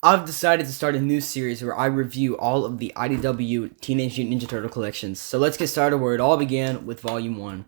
I've decided to start a new series where I review all of the IDW Teenage Mutant Ninja Turtle collections. So let's get started where it all began with Volume 1.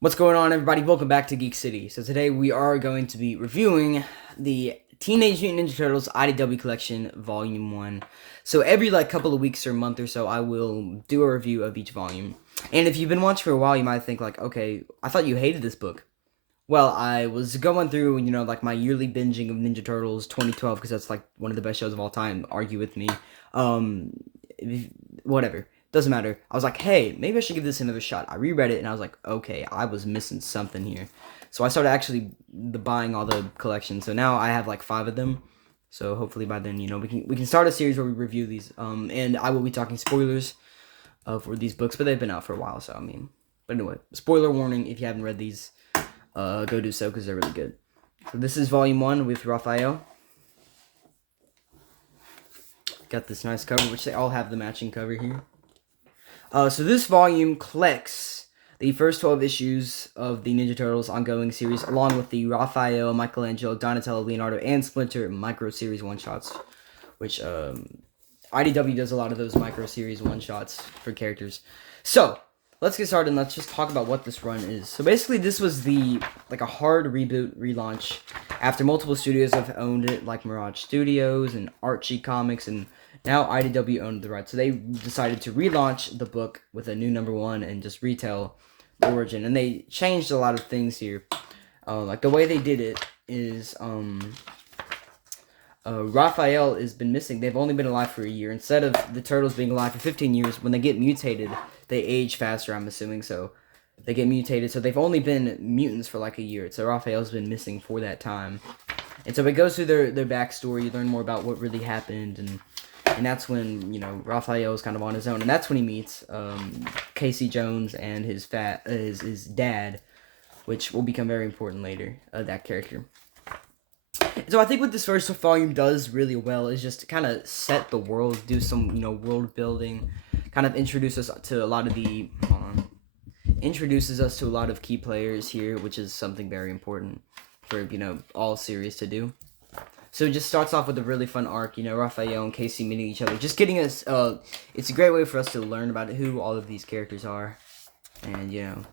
What's going on, everybody? Welcome back to Geek City. So today we are going to be reviewing the Teenage Mutant Ninja Turtles IDW Collection Volume 1. So every couple of weeks or month or so, I will do a review of each volume. And if you've been watching for a while, you might think okay, I thought you hated this book. Well, I was going through, my yearly binging of Ninja Turtles 2012, because that's one of the best shows of all time. Argue with me. Whatever. Doesn't matter. I was like, hey, maybe I should give this another shot. I reread it and I was like, okay, I was missing something here. So I started actually buying all the collections. So now I have 5 of them. So hopefully by then, we can start a series where we review these. And I will be talking spoilers for these books, but they've been out for a while. So but anyway, spoiler warning: if you haven't read these, go do so because they're really good. So this is Volume 1 with Raphael. Got this nice cover, which they all have the matching cover here. So this volume collects the first 12 issues of the Ninja Turtles ongoing series, along with the Raphael, Michelangelo, Donatello, Leonardo, and Splinter micro series one-shots, which IDW does a lot of those micro series one-shots for characters. So let's get started and let's just talk about what this run is. So basically, this was a hard reboot, relaunch, after multiple studios have owned it, like Mirage Studios and Archie Comics, and now IDW owned the rights. So they decided to relaunch the book with a new #1 and just retell the origin. And they changed a lot of things here. The way they did it is Raphael has been missing. They've only been alive for a year. Instead of the turtles being alive for 15 years, when they get mutated, they age faster, I'm assuming. So they get mutated. So they've only been mutants for a year. So Raphael's been missing for that time. And so it goes through their backstory. You learn more about what really happened. And that's when, Raphael's kind of on his own. And that's when he meets Casey Jones and his dad, which will become very important later, that character. So I think what this first volume does really well is just kind of set the world, do some, world building, kind of introduces us to a lot of key players here, which is something very important for, all series to do. So it just starts off with a really fun arc, Raphael and Casey meeting each other. Just getting us, it's a great way for us to learn about who all of these characters are. And,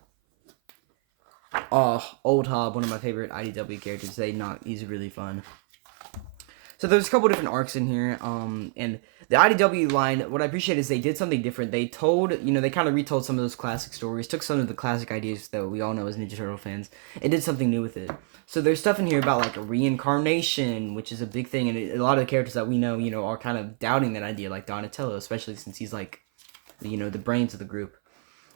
Old Hob, one of my favorite IDW characters. He's really fun. So there's a couple different arcs in here, and the IDW line, what I appreciate is they did something different. They told, they kind of retold some of those classic stories, took some of the classic ideas that we all know as Ninja Turtle fans, and did something new with it. So there's stuff in here about, reincarnation, which is a big thing, and a lot of the characters that we know, are kind of doubting that idea, like Donatello, especially since he's, the brains of the group.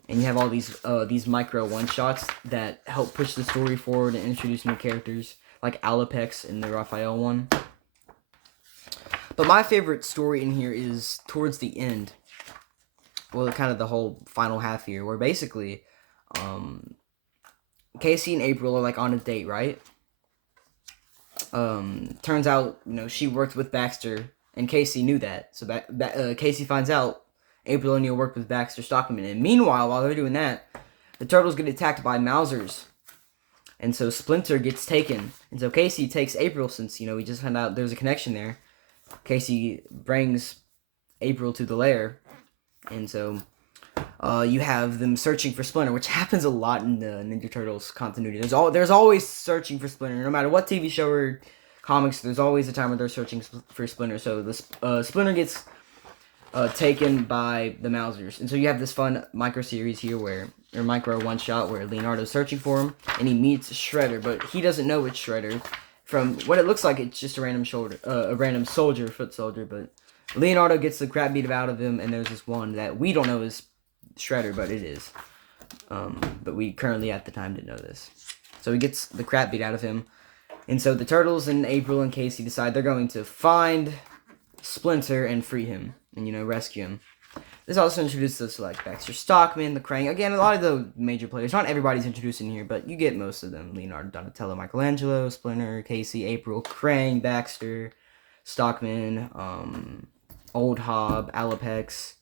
And you have all these micro one-shots that help push the story forward and introduce new characters, like Alapex in the Raphael one. But my favorite story in here is towards the end. Well, kind of the whole final half here, where basically, Casey and April are on a date, right? Turns out, she worked with Baxter, and Casey knew that. So Casey finds out April O'Neil worked with Baxter Stockman. And meanwhile, while they're doing that, the turtles get attacked by Mousers. And so Splinter gets taken. And so Casey takes April, since, we just found out there's a connection there. Casey brings April to the lair. And so you have them searching for Splinter, which happens a lot in the Ninja Turtles continuity. There's always searching for Splinter. No matter what TV show or comics, there's always a time where they're searching for Splinter. So the Splinter gets taken by the Mousers. And so you have this fun micro series here micro one shot where Leonardo's searching for him and he meets Shredder, but he doesn't know it's Shredder. From what it looks like, it's just a random foot soldier, but Leonardo gets the crap beat out of him, and there's this one that we don't know is Shredder, but it is. But we currently at the time didn't know this. So he gets the crap beat out of him. And so the Turtles and April and Casey decide they're going to find Splinter and free him. And, rescue him. This also introduces us to, Baxter Stockman, the Krang. Again, a lot of the major players. Not everybody's introduced in here, but you get most of them. Leonardo, Donatello, Michelangelo, Splinter, Casey, April, Krang, Baxter, Stockman, Old Hob, Alapex,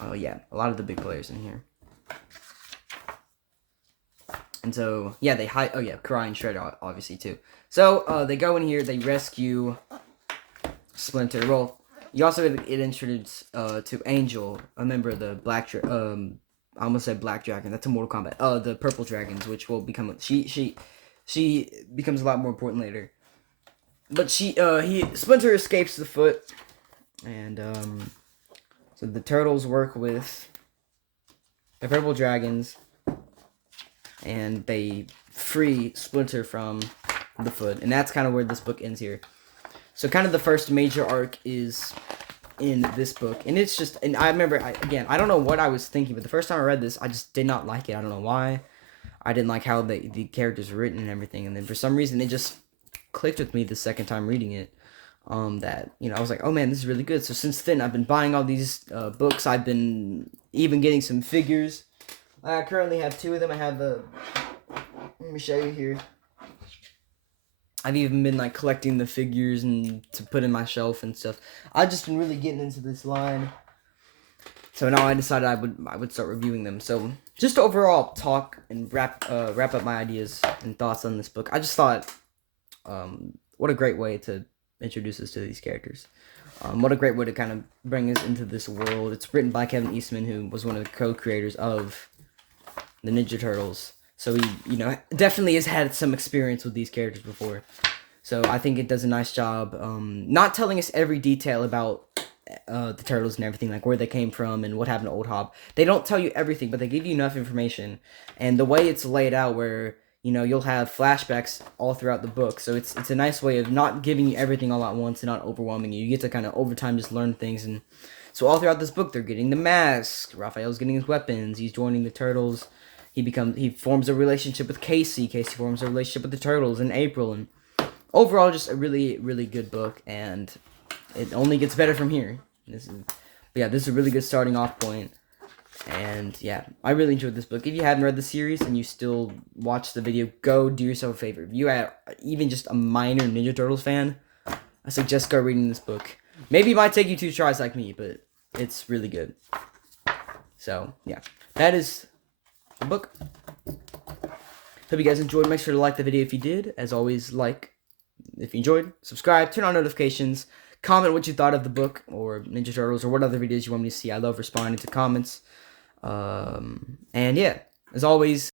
Oh yeah, a lot of the big players in here. And so, yeah, they hide. Oh, yeah, Karai and Shredder, obviously, too. So, they go in here, they rescue Splinter. Well, you also get introduced to Angel, a member of the I almost said Black Dragon. That's a Mortal Kombat. The Purple Dragons, which will become. She becomes a lot more important later. But Splinter escapes the foot. And, so the turtles work with the Purple Dragons. And they free Splinter from the foot. And that's kind of where this book ends here. So kind of the first major arc is in this book. And it's just... And I remember, I don't know what I was thinking, but the first time I read this, I just did not like it. I don't know why. I didn't like how the characters were written and everything. And then for some reason, it just clicked with me the second time reading it. That, I was like, oh man, this is really good. So since then, I've been buying all these books. I've been even getting some figures. I currently have 2 of them. I have the... Let me show you here. I've even been, like, collecting the figures and to put in my shelf and stuff. I've just been really getting into this line. So now I decided I would start reviewing them. So just to overall talk and wrap up my ideas and thoughts on this book. I just thought, what a great way to introduce us to these characters. What a great way to kind of bring us into this world. It's written by Kevin Eastman, who was one of the co-creators of the Ninja Turtles. So he, definitely has had some experience with these characters before. So I think it does a nice job, not telling us every detail about the Turtles and everything, like where they came from and what happened to Old Hob. They don't tell you everything, but they give you enough information. And the way it's laid out where, you'll have flashbacks all throughout the book. So it's a nice way of not giving you everything all at once and not overwhelming you. You get to kind of over time just learn things. And so all throughout this book, they're getting the mask. Raphael's getting his weapons. He's joining the Turtles. He forms a relationship with Casey. Casey forms a relationship with the Turtles and April. And overall, just a really, really good book. And it only gets better from here. This is a really good starting off point. And yeah, I really enjoyed this book. If you haven't read the series and you still watch the video, go do yourself a favor. If you are even just a minor Ninja Turtles fan, I suggest go reading this book. Maybe it might take you 2 tries like me, but it's really good. So yeah, that is the book. Hope you guys enjoyed. Make sure to like the video if you did. As always, like if you enjoyed. Subscribe, turn on notifications, comment what you thought of the book or Ninja Turtles or what other videos you want me to see. I love responding to comments. And yeah, as always,